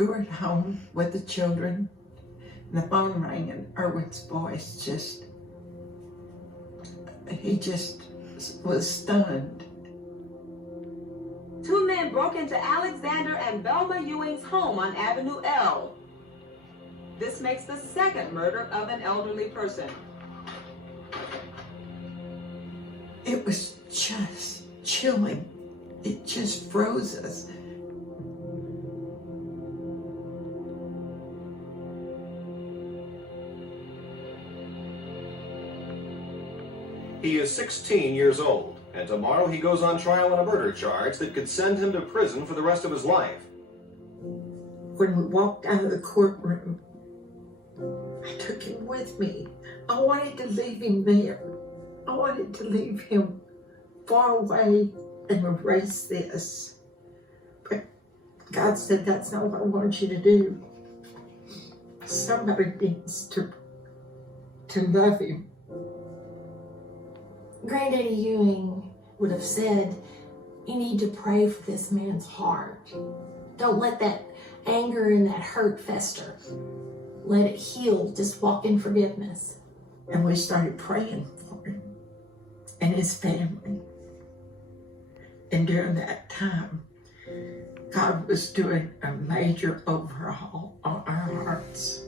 We were at home with the children, and the phone rang, and Erwin's voice he just was stunned. 2 men broke into Alexander and Velma Ewing's home on Avenue L. This makes the second murder of an elderly person. It was just chilling. It just froze us. He is 16 years old, and tomorrow he goes on trial on a murder charge that could send him to prison for the rest of his life. When we walked out of the courtroom, I took him with me. I wanted to leave him there. I wanted to leave him far away and erase this. But God said, that's not what I want you to do. Somebody needs to love him. Granddaddy Ewing would have said, you need to pray for this man's heart. Don't let that anger and that hurt fester. Let it heal. Just walk in forgiveness. And we started praying for him and his family. And during that time, God was doing a major overhaul on our hearts.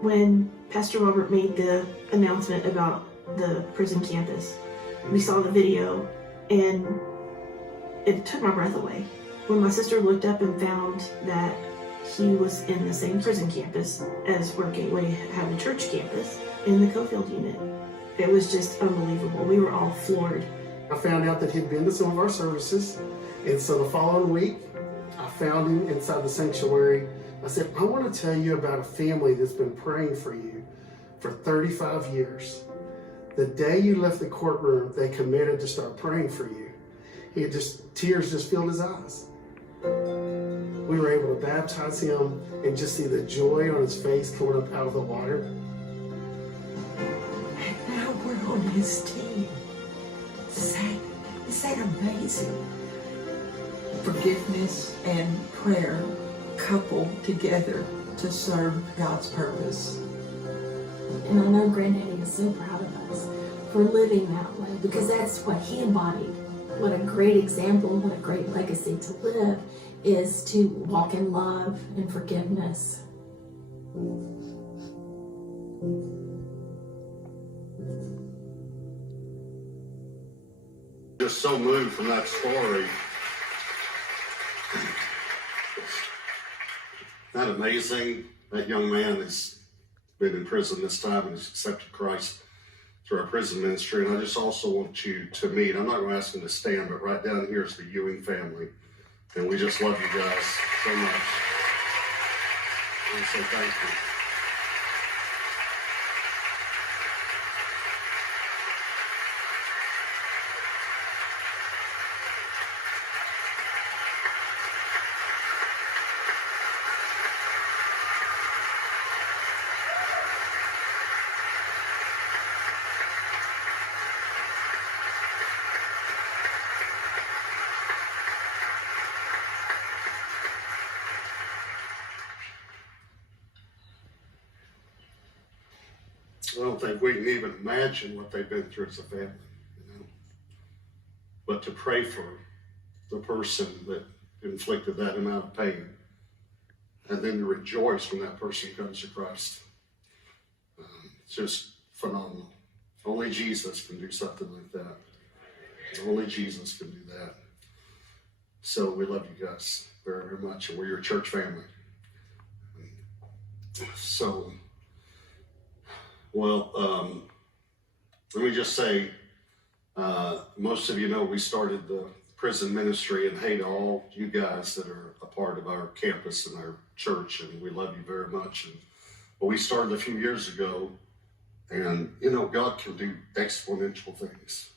When Pastor Robert made the announcement about the prison campus, we saw the video and it took my breath away. When my sister looked up and found that he was in the same prison campus as where Gateway had the church campus in the Cofield unit, it was just unbelievable. We were all floored. I found out that he'd been to some of our services, and so the following week, I found him inside the sanctuary. I said, I want to tell you about a family that's been praying for you for 35 years. The day you left the courtroom, they committed to start praying for you. Tears just filled his eyes. We were able to baptize him and just see the joy on his face coming up out of the water. And now we're on his team. Is that amazing? Forgiveness and prayer coupled together to serve God's purpose. And I know Granddaddy is so proud of us for living that way, because that's what he embodied. What a great example, what a great legacy to live is to walk in love and forgiveness. Just so moved from that story. Isn't that amazing? That young man has been in prison this time and has accepted Christ through our prison ministry. And I just also want you to meet, I'm not going to ask him to stand, but right down here is the Ewing family. And we just love you guys so much. And so thank you. I don't think we can even imagine what they've been through as a family, you know. But to pray for the person that inflicted that amount of pain, and then to rejoice when that person comes to Christ, it's just phenomenal. Only Jesus can do something like that. Only Jesus can do that. So we love you guys very, very much, and we're your church family. So, well, let me just say, most of you know we started the prison ministry, and hey to all you guys that are a part of our campus and our church, and we love you very much. And well, we started a few years ago, and you know, God can do exponential things.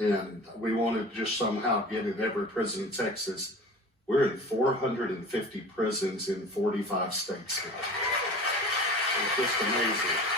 And we wanted to just somehow get in every prison in Texas. We're in 450 prisons in 45 states now. It's just amazing.